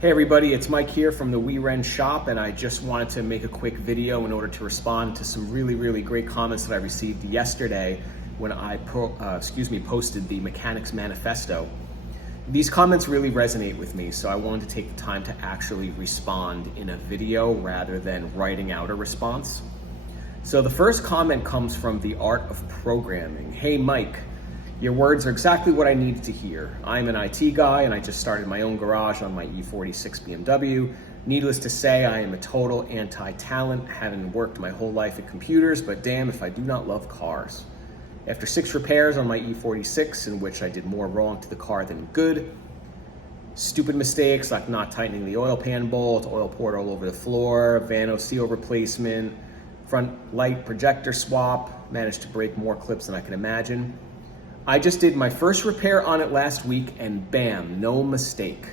Hey everybody, it's Mike here from the WeRen shop, and I just wanted to make a quick video in order to respond to some really great comments that I received yesterday when I posted the Mechanics Manifesto. These comments really resonate with me, so I wanted to take the time to actually respond in a video rather than writing out a response. So the first comment comes from The Art of Programming. Hey Mike, your words are exactly what I needed to hear. I'm an IT guy and I just started my own garage on my E46 BMW. Needless to say, I am a total anti-talent, having worked my whole life at computers, but damn if I do not love cars. After 6 repairs on my E46, in which I did more wrong to the car than good, stupid mistakes like not tightening the oil pan bolt, oil poured all over the floor, Vano seal replacement, front light projector swap, managed to break more clips than I can imagine. I just did my first repair on it last week and bam, no mistake.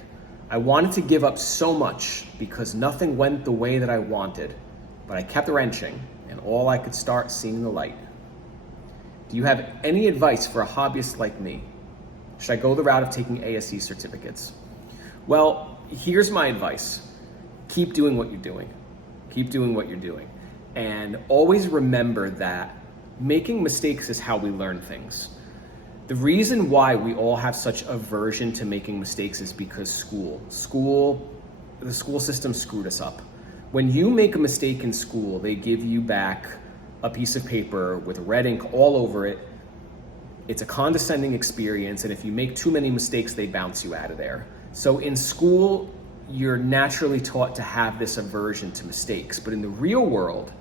I wanted to give up so much because nothing went the way that I wanted, but I kept wrenching and all I could start seeing the light. Do you have any advice for a hobbyist like me? Should I go the route of taking ASE certificates? Well, here's my advice. Keep doing what you're doing. Keep doing what you're doing. And always remember that making mistakes is how we learn things. The reason why we all have such aversion to making mistakes is because the school system screwed us up. When you make a mistake in school, they give you back a piece of paper with red ink all over it. It's a condescending experience, and if you make too many mistakes, they bounce you out of there. So in school, you're naturally taught to have this aversion to mistakes, but in the real world,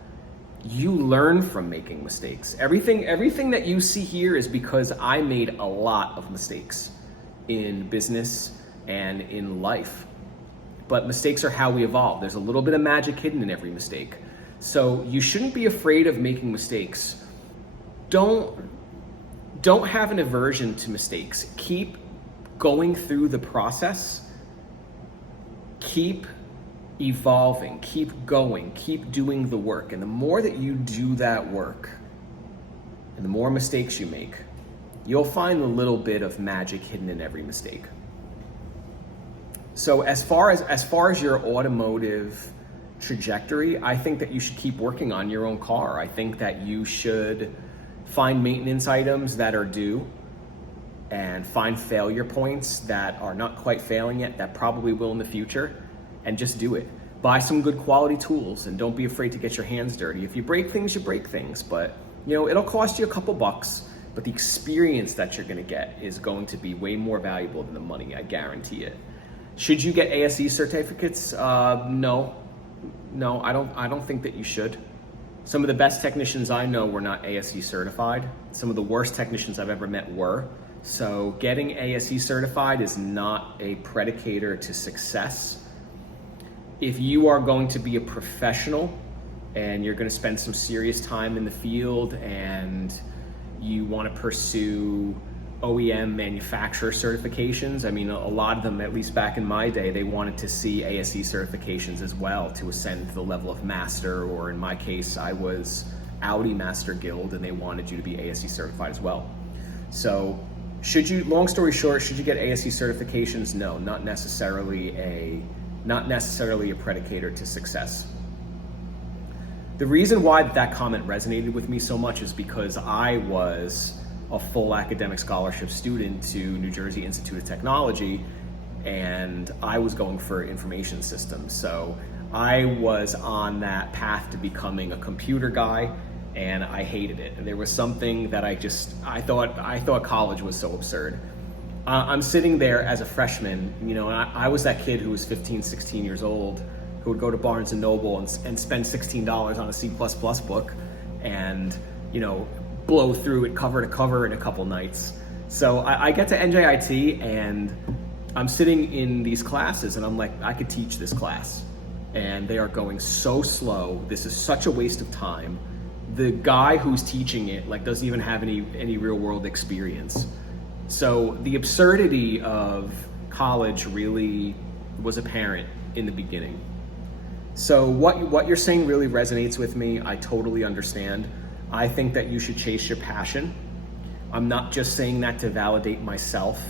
you learn from making mistakes. Everything that you see here is because I made a lot of mistakes in business and in life. But mistakes are how we evolve. There's a little bit of magic hidden in every mistake. So you shouldn't be afraid of making mistakes. Don't have an aversion to mistakes. Keep going through the process. Keep evolving, keep going, keep doing the work. And the more that you do that work and the more mistakes you make, you'll find a little bit of magic hidden in every mistake. So as far as your automotive trajectory, I think that you should keep working on your own car. I think that you should find maintenance items that are due and find failure points that are not quite failing yet, that probably will in the future, and just do it. Buy some good quality tools and don't be afraid to get your hands dirty. If you break things, you break things, but it'll cost you a couple bucks, but the experience that you're gonna get is going to be way more valuable than the money, I guarantee it. Should you get ASE certificates? No, I don't think that you should. Some of the best technicians I know were not ASE certified. Some of the worst technicians I've ever met were. So getting ASE certified is not a predicator to success. If you are going to be a professional and you're going to spend some serious time in the field and you want to pursue OEM manufacturer certifications, I mean, a lot of them, at least back in my day, they wanted to see ASE certifications as well to ascend to the level of master, or in my case, I was Audi Master Guild and they wanted you to be ASE certified as well. So long story short, should you get ASE certifications? No, not necessarily a predicator to success. The reason why that comment resonated with me so much is because I was a full academic scholarship student to New Jersey Institute of Technology, and I was going for information systems. So I was on that path to becoming a computer guy, and I hated it. And there was something that I thought college was so absurd. I'm sitting there as a freshman, and I was that kid who was 15, 16 years old, who would go to Barnes and Noble and spend $16 on a C++ book and, blow through it cover to cover in a couple nights. So I get to NJIT and I'm sitting in these classes and I'm like, I could teach this class. And they are going so slow. This is such a waste of time. The guy who's teaching it doesn't even have any real world experience. So the absurdity of college really was apparent in the beginning. So what you're saying really resonates with me. I totally understand. I think that you should chase your passion. I'm not just saying that to validate myself.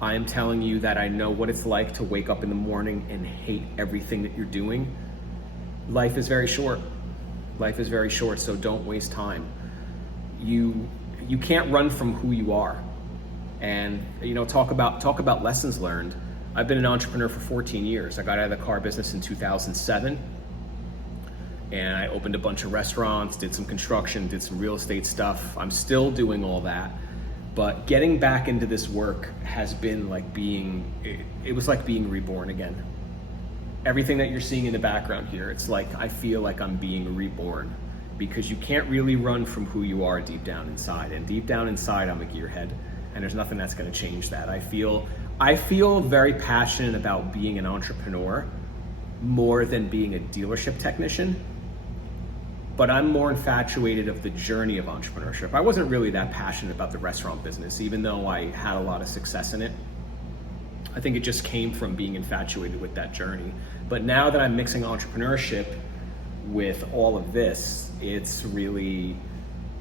I am telling you that I know what it's like to wake up in the morning and hate everything that you're doing. Life is very short. Life is very short, so don't waste time. You can't run from who you are. And talk about lessons learned. I've been an entrepreneur for 14 years. I got out of the car business in 2007, and I opened a bunch of restaurants, did some construction, did some real estate stuff. I'm still doing all that, but getting back into this work has been like it was like being reborn again. Everything that you're seeing in the background here, it's like I feel like I'm being reborn, because you can't really run from who you are deep down inside. And deep down inside, I'm a gearhead, and there's nothing that's going to change that. I feel very passionate about being an entrepreneur more than being a dealership technician, but I'm more infatuated of the journey of entrepreneurship. I wasn't really that passionate about the restaurant business, even though I had a lot of success in it. I think it just came from being infatuated with that journey. But now that I'm mixing entrepreneurship with all of this, it's really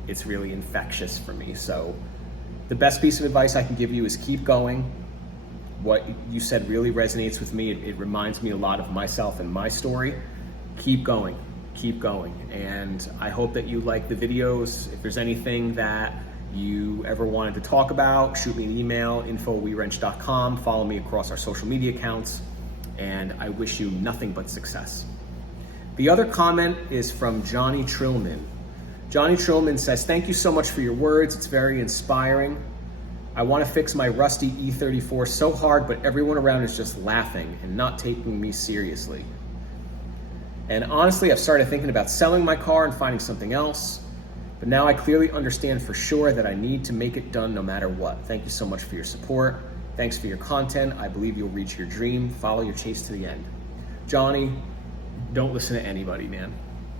infectious for me. So the best piece of advice I can give you is keep going. What you said really resonates with me. It reminds me a lot of myself and my story. Keep going, keep going. And I hope that you like the videos. If there's anything that you ever wanted to talk about, shoot me an email, info@wewrench.com. Follow me across our social media accounts, and I wish you nothing but success. The other comment is from Johnny Trillman. Johnny Trillman says, "Thank you so much for your words. It's very inspiring. I want to fix my rusty E34 so hard, but everyone around is just laughing and not taking me seriously. And honestly, I've started thinking about selling my car and finding something else. But now I clearly understand for sure that I need to make it done no matter what. Thank you so much for your support. Thanks for your content. I believe you'll reach your dream. Follow your chase to the end." Johnny, don't listen to anybody, man.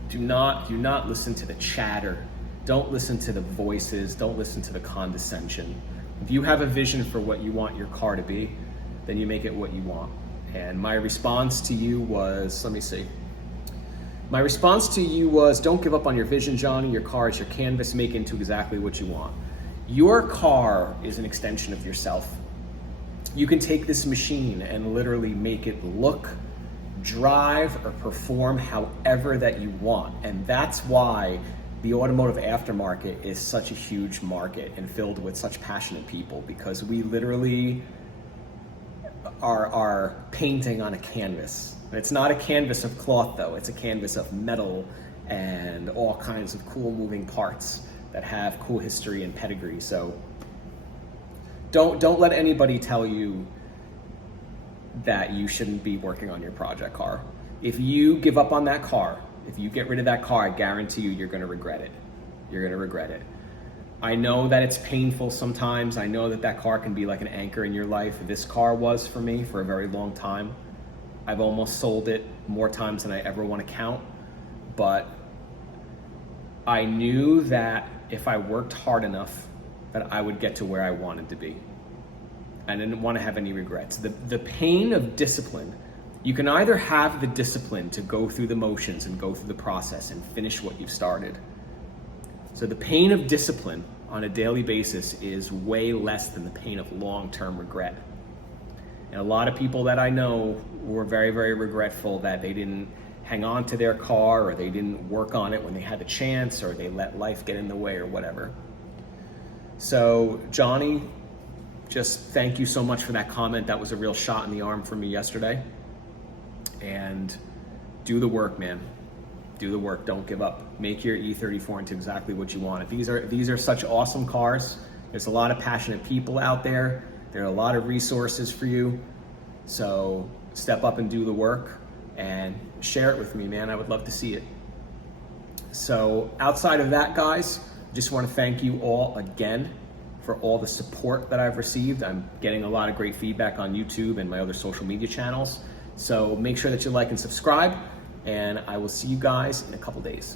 Do not listen to the chatter. Don't listen to the voices. Don't listen to the condescension. If you have a vision for what you want your car to be, then you make it what you want. And my response to you was, My response to you was, don't give up on your vision, Johnny. Your car is your canvas. Make it into exactly what you want. Your car is an extension of yourself. You can take this machine and literally make it look, drive, or perform however that you want. And that's why the automotive aftermarket is such a huge market and filled with such passionate people, because we literally are painting on a canvas. It's not a canvas of cloth though, it's a canvas of metal and all kinds of cool moving parts that have cool history and pedigree. So don't let anybody tell you that you shouldn't be working on your project car. If you give up on that car, if you get rid of that car, I guarantee you're gonna regret it. You're gonna regret it. I know that it's painful sometimes. I know that car can be like an anchor in your life. This car was for me for a very long time. I've almost sold it more times than I ever want to count, but I knew that if I worked hard enough that I would get to where I wanted to be. I didn't want to have any regrets. The pain of discipline, you can either have the discipline to go through the motions and go through the process and finish what you've started. So the pain of discipline on a daily basis is way less than the pain of long-term regret. And a lot of people that I know were very, very regretful that they didn't hang on to their car, or they didn't work on it when they had the chance, or they let life get in the way or whatever. So Johnny, just thank you so much for that comment. That was a real shot in the arm for me yesterday. And do the work, man. Do the work, don't give up. Make your E34 into exactly what you want. These are such awesome cars. There's a lot of passionate people out there. There are a lot of resources for you. So step up and do the work and share it with me, man. I would love to see it. So outside of that, guys, I just want to thank you all again for all the support that I've received. I'm getting a lot of great feedback on YouTube and my other social media channels. So make sure that you like and subscribe, and I will see you guys in a couple days.